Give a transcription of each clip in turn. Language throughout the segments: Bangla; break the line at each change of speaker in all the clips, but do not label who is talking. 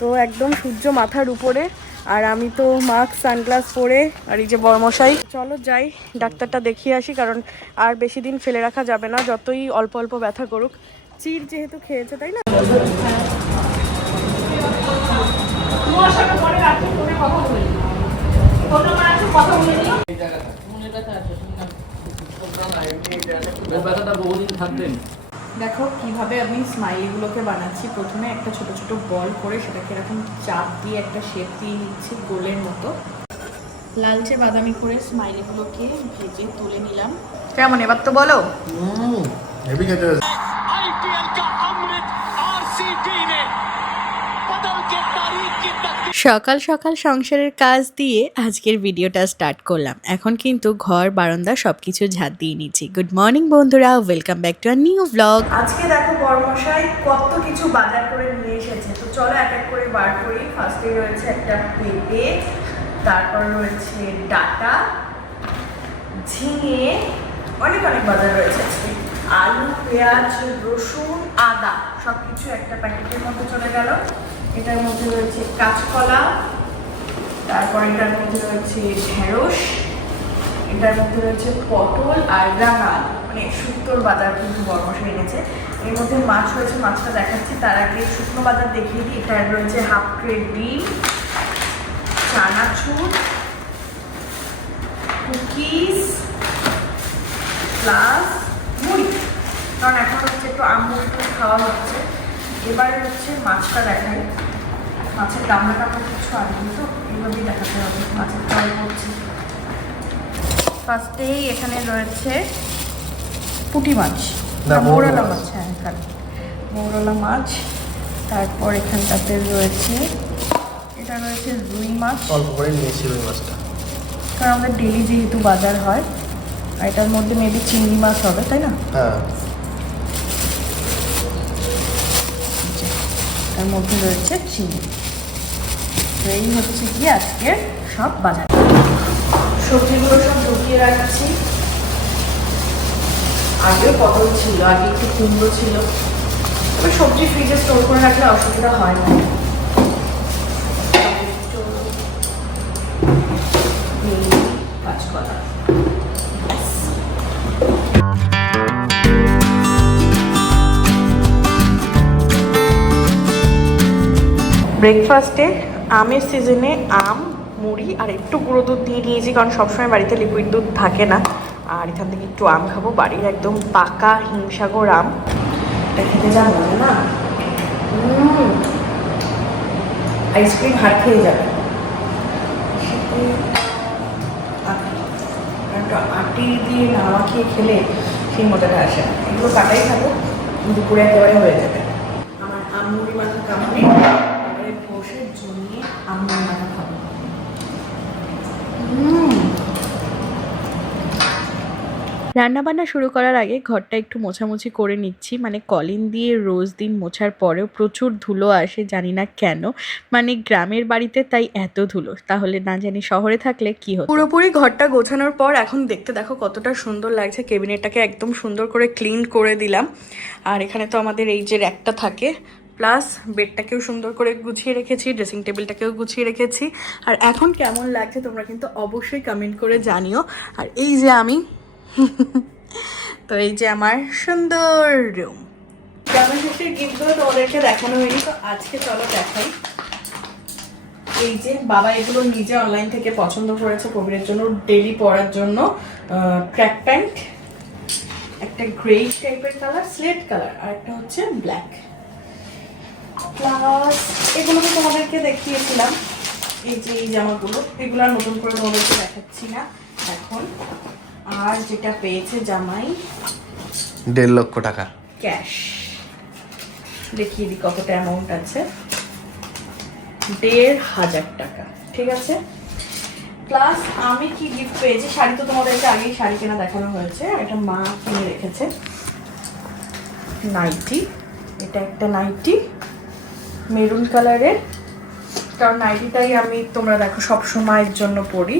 তো একদম সূর্য মাথার উপরে আর আমি তো মাস্ক সানগ্লাস পরে আর এই যে বর্মশাই চলো যাই ডাক্তারটা দেখিয়ে আসি কারণ আর বেশি দিন ফেলে রাখা যাবে না যতই অল্প অল্প ব্যথা করুক চির যেহেতু খেয়েছে তাই না
বহুদিন
দেখো কীভাবে আমি স্মাইলিগুলোকে বানাচ্ছি। প্রথমে একটা ছোট ছোট বল করে সেটাকে এরকম চাপ দিয়ে একটা শেপ দিয়ে নিচ্ছি গোলের মতো। লালচে বাদামি করে স্মাইলিগুলোকে ভেজে তুলে নিলাম। কেমন? এবার তো বলো।
আইপিএল কা অমৃত
সকাল সকাল সংসারের কাজ দিয়ে আজকের ভিডিওটা স্টার্ট করলাম। এখন কিন্তু ঘর, বারান্দা সব কিছু ঝাঁট দিয়ে নিচ্ছি। গুড মর্নিং বন্ধুরা welcome back to our new blog
আজকে দেখো বর্মশাই কত কিছু বাজার করে নিয়ে এসেছে। তো চলো এক এক করে বার করি। ফার্স্টে রয়েছে একটা পেঁপে, তারপর রয়েছে ডাটা, ঝিঙে, অনেক অনেক বাজার রয়েছে পেঁয়াজ, রসুন, আদা সব কিছু একটা প্যাকেটের মধ্যে চলে গেল। এটার মধ্যে রয়েছে কাঁচকলা, তারপর এটার মধ্যে রয়েছে ঢেঁড়স, এটার মধ্যে রয়েছে পটল আর রাঙা মানে শুক্তোর বাজার কিন্তু বর্মশা এনেছে এর মধ্যে মাছ রয়েছে, মাছটা দেখাচ্ছি। তার আগে শুকনো বাজার দেখিয়ে দিই। এটা রয়েছে হাফ প্লেট ডিম চানাচুর কুকিজ, প্লাস কারণ এখন হচ্ছে একটু টুল খাওয়া হচ্ছে। এবারে হচ্ছে মাছটা দেখাই। মাছের গামলা টামলা কিছু আনবি তো এইভাবেই দেখাতে হবে। মাছের চাল করছি। ফার্স্টেই এখানে রয়েছে পুঁটি মাছ। মৌরলা মাছ। হ্যাঁ এখানে মৌরলা মাছ। তারপর এখানটাতে রয়েছে এটা রয়েছে রুই মাছ।
অল্প করে নিয়েছি ওই মাছটা।
কারণ আমাদের ডেলি যেহেতু বাজার হয় আর এটার মধ্যে মেবি চিংড়ি মাছ হবে তাই না?
হ্যাঁ।
তার মধ্যে রয়েছে তো এই হচ্ছে কি আজকের সব বাজার। সবজিগুলো সব ঢুকিয়ে রাখছি। আগেও পটল ছিল, আগে একটু কুমড়ো ছিল। তবে সবজি ফ্রিজে স্টোর করে রাখলে অসুবিধা হয় না। এই কাঁচকলা। ব্রেকফাস্টে আমের সিজনে আম, মুড়ি আর একটু গুঁড়ো দুধ দিয়ে নিয়েছি, কারণ সবসময় বাড়িতে লিকুইড দুধ থাকে না। আর এখান থেকে একটু আম খাব, বাড়ির একদম পাকা হিমসাগর আম। এটা খেতে যা মজা না? আইসক্রিম হাত খেয়ে যাবে। আটি। দিয়ে না মাখিয়ে খেলে সেই মজাটা আসে এগুলো কাটাই খাব দুপুরে একেবারে হয়ে যাবে আমার আমুড়ি মাথা কামড়ে এবারে বসে জমিয়ে আমুড়ি মাথা খাব হুম
রান্নাবান্না শুরু করার আগে ঘরটা একটু মোছামুছি করে নিচ্ছি। মানে কলিন দিয়ে রোজ দিন মোছার পরেও প্রচুর ধুলো আসে, জানি না কেন। মানে গ্রামের বাড়িতে তাই এত ধুলো। তাহলে না জানি শহরে থাকলে কি হতো?
পুরোপুরি ঘরটা গোছানোর পর এখন দেখতে দেখো কতটা সুন্দর লাগছে। কেবিনেটটাকে একদম সুন্দর করে ক্লিন করে দিলাম। আর এখানে তো আমাদের এই যে র্যাকটা থাকে, প্লাস বেডটাকেও সুন্দর করে গুছিয়ে রেখেছি, ড্রেসিং টেবিলটাকেও গুছিয়ে রেখেছি। আর এখন কেমন লাগছে তোমরা কিন্তু অবশ্যই কমেন্ট করে জানিও। আর এই যে আমি তো এই যে আমার সুন্দর রুম তোমাদেরকে দেখানো হয়নি, তো আজকে চলো দেখাই। এই যে বাবা এগুলো নিজে অনলাইন থেকে পছন্দ করেছে জন্য পরার জন্য ট্র্যাক প্যান্ট একটা কালার স্লেট কালার আর একটা হচ্ছে ব্ল্যাক তো দেখিয়েছিলাম, এই যে এই জামাগুলো, এগুলো আর নতুন করে তোমাদেরকে দেখাচ্ছি না, এখন। আর যেটা পেয়েছে জামাই
দেড় লক্ষ টাকা।
ক্যাশ। দেখিয়ে দিই কতটা অ্যামাউন্ট আছে। দেড় হাজার টাকা ঠিক আছে? প্লাস আমি কি গিফট পেয়েছি শাড়ি তো তোমাদেরকে আগেই শাড়ি কেনা দেখানো হয়েছে এটা মা কিনে রেখেছে। নাইটি এটা একটা নাইটি মেরুন কালারের কারণ নাইটিটাই আমি তোমরা দেখো সব সময়ের জন্য পরি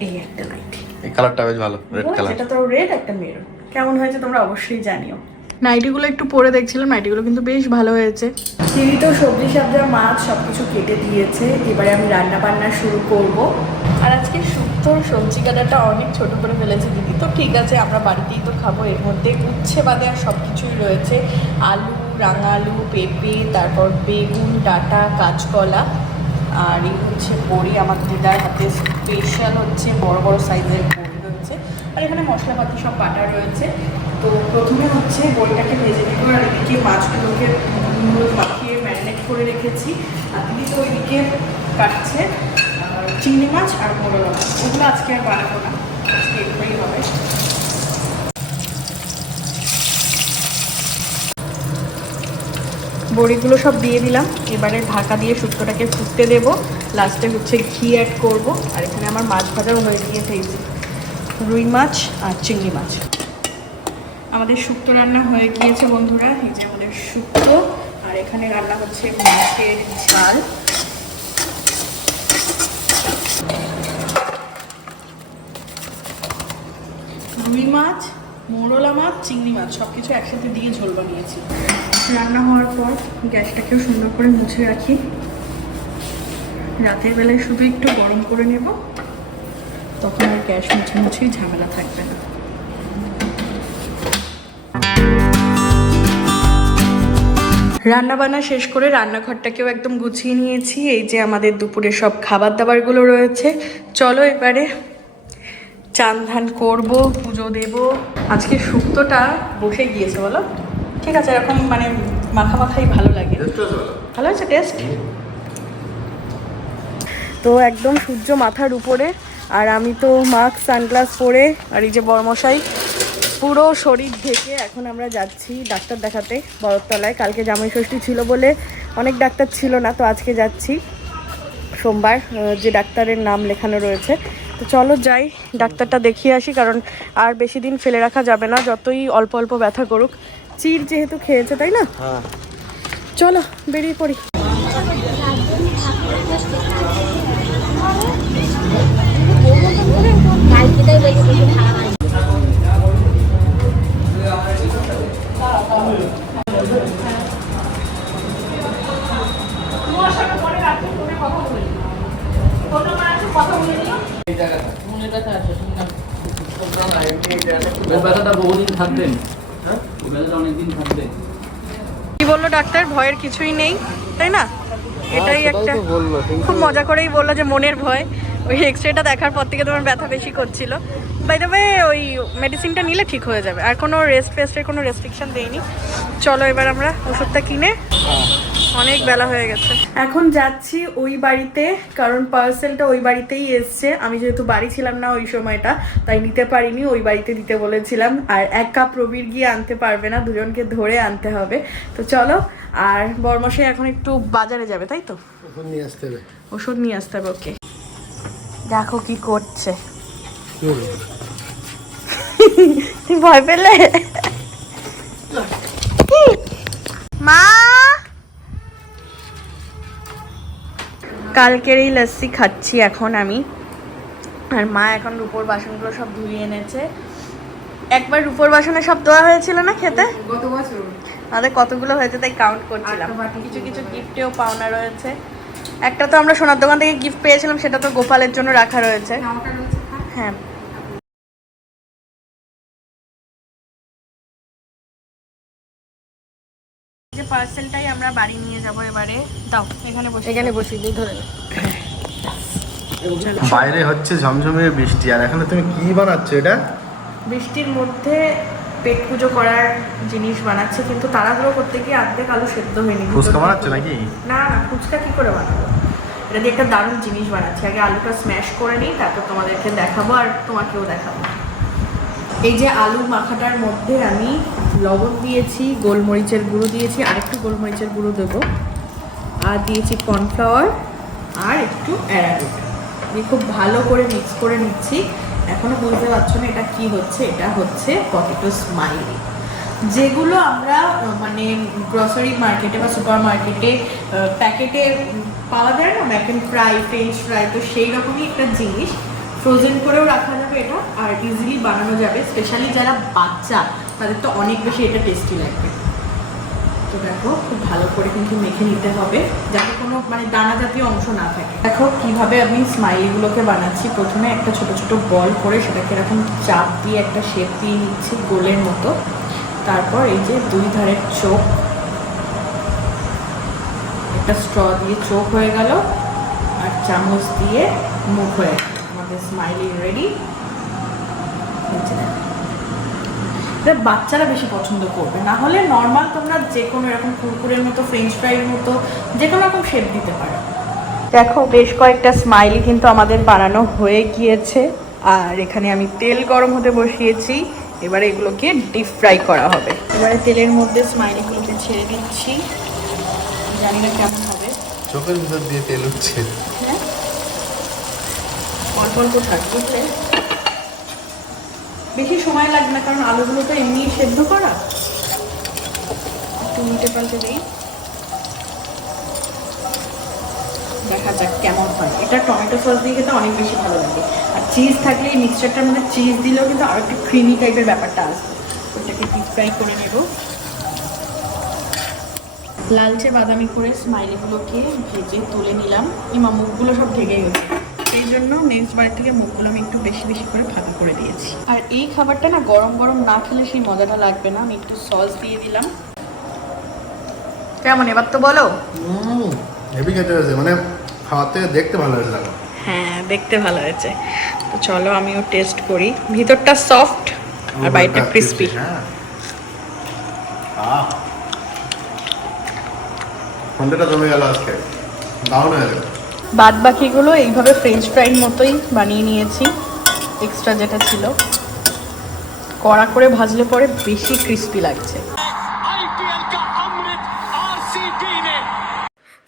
এই একটা নাইটি
এই কালারটা বেশ ভালো রেড কালার
এটা তো রেড একটা মেরুন কেমন হয়েছে তোমরা অবশ্যই জানিও। নাইটিগুলো একটু পরে দেখছিলাম নাইটিগুলো কিন্তু বেশ ভালো হয়েছে। দিদি তো সবজি সাবজা মাছ সব কিছু কেটে দিয়েছে। এবারে আমি রান্না বান্না শুরু করব। আর আজকে শুক্তোর সবজি কাটাটা অনেক ছোট করে ফেলেছে দিদি। তো ঠিক আছে আমরা বাড়িতেই তো খাব এর মধ্যে উচ্ছে বাদে আর সব কিছুই রয়েছে। আলু রাঙা আলু পেঁপে তারপর বেগুন ডাটা কাঁচকলা। আর এই হচ্ছে বড়ি আমার দিদার হাতে স্পেশাল হচ্ছে, বড় বড় সাইজের বড়ি রয়েছে আর এখানে মশলাপাতি সব বাটা রয়েছে। তো প্রথমে হচ্ছে বড়িটাকে ভেজে নেব আর এদিকে মাছগুলোকে মাখিয়ে ম্যারিনেট করে রেখেছি। আর দিদি তো ওইদিকে কাটছে চিংড়ি মাছ আর মোরলা মাছ। ওগুলো আজকে আর বানাবো না, আজকে এগুলোই হবে। বড়িগুলো সব দিয়ে দিলাম। এবারে ঢাকা দিয়ে শুক্তোটাকে ফুটতে দেব। লাস্টে হচ্ছে ঘি অ্যাড করব। আর এখানে আমার মাছ ভাজাও হয়ে গিয়েছে এই রুই মাছ আর চিংড়ি মাছ। আমাদের শুক্তো রান্না হয়ে গিয়েছে বন্ধুরা। এই যে আমাদের শুক্তো। আর এখানে রান্না হচ্ছে মাছের ঝাল। রুই মাছ মোরলা মাছ, চিংড়ি মাছ সব কিছু একসাথে দিয়ে ঝোল বানিয়েছি। রান্না হওয়ার পর গ্যাসটাকেও সুন্দর করে মুছে রাখি। রাতের বেলায় শুধু একটু গরম করে নেব। তখন আর গ্যাস মুছে মুছেই ঝামেলা থাকবে না। রান্না বান্না শেষ করে রান্নাঘরটাকেও একদম গুছিয়ে নিয়েছি। এই যে আমাদের দুপুরে সব খাবার দাবারগুলো রয়েছে। চলো এবারে চান ধান করব পুজো দেব। আজকে শুক্তোটা বসে গিয়েছে বলো? ঠিক আছে এরকম মানে মাখা মাখাই ভালো লাগে। ভালো আছে টেস্ট তো একদম সূর্য মাথার উপরে আর আমি তো মাস্ক সানগ্লাস পরে আর এই যে বর্মশাই পুরো শরীর ঢেকে এখন আমরা যাচ্ছি ডাক্তার দেখাতে বরতলায়। কালকে জামাই ষষ্ঠী ছিল বলে অনেক ডাক্তার ছিল না তো আজকে যাচ্ছি। সোমবার যে ডাক্তারের নাম লেখানো রয়েছে তো চলো যাই ডাক্তারটা দেখিয়ে আসি কারণ আর বেশি দিন ফেলে রাখা যাবে না যতই অল্প অল্প ব্যথা করুক। চির যেহেতু খেয়েছে তাই না? চলো বেরিয়ে পড়ি।
থাকবেন? হ্যাঁ? অনেকদিন
কি বলল ডাক্তার? ভয়ের কিছুই নেই তাই না? এটাই একটা খুব মজা করেই বলল যে মনের ভয়। ওই এক্সরেটা দেখার পর থেকে তোমার ব্যথা বেশি করছিল। বাই দ্য ওই মেডিসিনটা নিলে ঠিক হয়ে যাবে। আর কোনো রেস্ট ফেস্টের কোনো রেস্ট্রিকশন দেয়নি। চলো এবার আমরা ওষুধটা কিনে অনেক বেলা হয়ে গেছে। এখন যাচ্ছি ওই বাড়িতে কারণ পার্সেলটা ওই বাড়িতেই এসছে। আমি যেহেতু বাড়ি ছিলাম না ওই সময়টা তাই নিতে পারিনি ওই বাড়িতে দিতে বলেছিলাম। আর এক কাপ প্রবীর গিয়ে আনতে পারবে না দুজনকে ধরে আনতে হবে। তো চলো আর বর্মশাই এখন একটু বাজারে যাবে তাই তো?
এখন নিয়ে আসতে হবে।
ওষুধ নিয়ে আসতে হবে ওকে। দেখো কি করছে। তুই ভয় পেলে? মা! কালকের এই লস্যি খাচ্ছি এখন আমি। আর মা এখন রূপোর বাসনগুলো সব ধুয়ে এনেছে। একবার রূপোর বাসনে সব দেওয়া হয়েছিল না খেতে?
গত বছর।
আমাদের কতগুলো হয়েছে তাই কাউন্ট করছিলাম। কিছু কিছু গিফটেও পাওনা রয়েছে। একটা তো আমরা সোনার দোকান থেকে গিফট পেয়েছিলাম সেটা তো গোপালের জন্য রাখা রয়েছে। হ্যাঁ। যে পার্সেলটাই আমরা বাড়ি নিয়ে যাব এবারে। দাও এখানে বসে
এখানে বসিয়ে দিই ধরে নে।
বাইরে হচ্ছে ঝমঝমে বৃষ্টি আর এখানে তুমি কি বানাচ্ছ এটা?
বৃষ্টির মধ্যে পেট পুজো করার জিনিস বানাচ্ছে কিন্তু তাড়াহুড়ো করতে গিয়ে আর্ধেক আলু সেদ্ধ হয়নি।
ফুচকা বানাচ্ছ নাকি?
না না ফুচকা কি করে বানাবো? এটা দিয়ে একটা দারুণ জিনিস বানাচ্ছি। আগে আলুটা স্ম্যাশ করে নিই তারপর তোমাদেরকে দেখাবো আর তোমাকেও দেখাবো। এই যে আলু মাখাটার মধ্যে আমি লবণ দিয়েছি, গোলমরিচের গুঁড়ো দিয়েছি আর একটু গোলমরিচের গুঁড়ো দেবো। আর দিয়েছি কর্নফ্লাওয়ার আর একটু অ্যারারুট দিয়ে খুব ভালো করে মিক্স করে নিচ্ছি। এখনও বুঝতে পারছ না এটা কি হচ্ছে? এটা হচ্ছে পটেটো স্মাইলি যেগুলো আমরা মানে গ্রসারি মার্কেটে বা সুপার মার্কেটে প্যাকেটে পাওয়া যায় না? ম্যাকেন ফ্রাই ফ্রেঞ্চ ফ্রাই তো সেই রকমই একটা জিনিস। ফ্রোজেন করেও রাখা যাবে এটা, আর ইজিলি বানানো যাবে স্পেশালি যারা বাচ্চা, তাদের তো অনেক বেশি এটা টেস্টি লাগবে। তো দেখো, খুব ভালো করে কিন্তু মেখে নিতে হবে, যাতে কোনো মানে দানা জাতীয় অংশ না থাকে। দেখো, কীভাবে আমি স্মাইলিগুলোকে বানাচ্ছি, প্রথমে একটা ছোট ছোট বল করে সেটাকে এরকম চাপ দিয়ে একটা শেপ দিয়ে নিচ্ছি গোলের মতো। তারপর এই যে দুই ধারের চোখ, একটা স্ট্র দিয়ে চোখ হয়ে গেল, আর চামচ দিয়ে মুখ হয়ে গেল। স্মাইলি রেডি এটা বাচ্চারা বেশি পছন্দ করবে। না হলে নর্মাল তোমরা যে কোনো এরকম কুরকুরের মতো ফ্রেঞ্চ ফ্রাইয়ের মতো যে কোনো রকম শেপ দিতে পারো। দেখো বেশ কয়েকটা স্মাইলি কিন্তু আমাদের বানানো হয়ে গিয়েছে। আর এখানে আমি তেল গরম হতে বসিয়েছি। এবারে এগুলোকে ডিপ ফ্রাই করা হবে। এবারে তেলের মধ্যে স্মাইলিগুলোকে ছেড়ে দিচ্ছি। জানি না কেমন হবে।
চোখের ভিতর দিয়ে তেল উঠছে।
অল্প থাক বুঝলে বেশি সময় লাগবে না, কারণ আলুগুলো তো এমনি সেদ্ধ করা। একটু উল্টে পাল্টে দিই। দেখা যাক কেমন হয়। এটা টমেটো সস দিয়ে খেতে অনেক বেশি ভালো লাগে। আর চিজ থাকলে এই মিক্সচারটার মধ্যে চিজ দিলেও কিন্তু আরও একটু ক্রিমি টাইপের ব্যাপারটা আসবে। ওটাকে ডিপ ফ্রাই করে নেব। লালচে বাদামি করে স্মাইলিগুলোকে ভেজে তুলে নিলাম। ইমা মুখগুলো সব ঢেকে গেছে। সেই জন্য নেক্সট বার থেকে মুখগুলো আমি একটু বেশি বেশি করে ফাঁকা করে দিয়েছি। আর এই খাবারটা না গরম গরম না খেলে সেই মজাটা লাগবে না। আমি একটু সস দিয়ে দিলাম। কেমন? এবার তো বলো।
হেভি খেতে হয়েছে। মানে খাওয়ার থেকে দেখতে ভালো হয়েছে
হ্যাঁ দেখতে ভালো হয়েছে। তো চলো আমিও টেস্ট করি। ভিতরটা সফট আর বাইরটা ক্রিস্পি
হ্যাঁ। আহ। জমে গেল আজকে। দারুণ হয়ে গেল।
বাদ বাকিগুলো এইভাবে ফ্রেঞ্চ ফ্রাইয়ের মতোই বানিয়ে নিয়েছি। এক্সট্রা যেটা ছিল। কড়া করে ভাজলে পরে বেশি ক্রিস্পি লাগছে।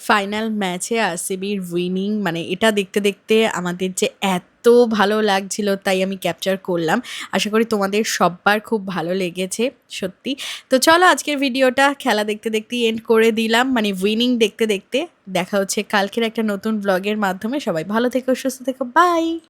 ফাইনাল ম্যাচে আরসিবির উইনিং মানে এটা দেখতে দেখতে আমাদের যে এত এত ভালো লাগছিল, তাই আমি ক্যাপচার করলাম। আশা করি তোমাদের সব্বার খুব ভালো লেগেছে, সত্যি। তো চলো আজকের ভিডিওটা খেলা দেখতে দেখতে এন্ড করে দিলাম মানে উইনিং দেখতে দেখতে। দেখা হচ্ছে কালকের একটা নতুন ব্লগের মাধ্যমে। সবাই ভালো থেকো, সুস্থ থেকো বাই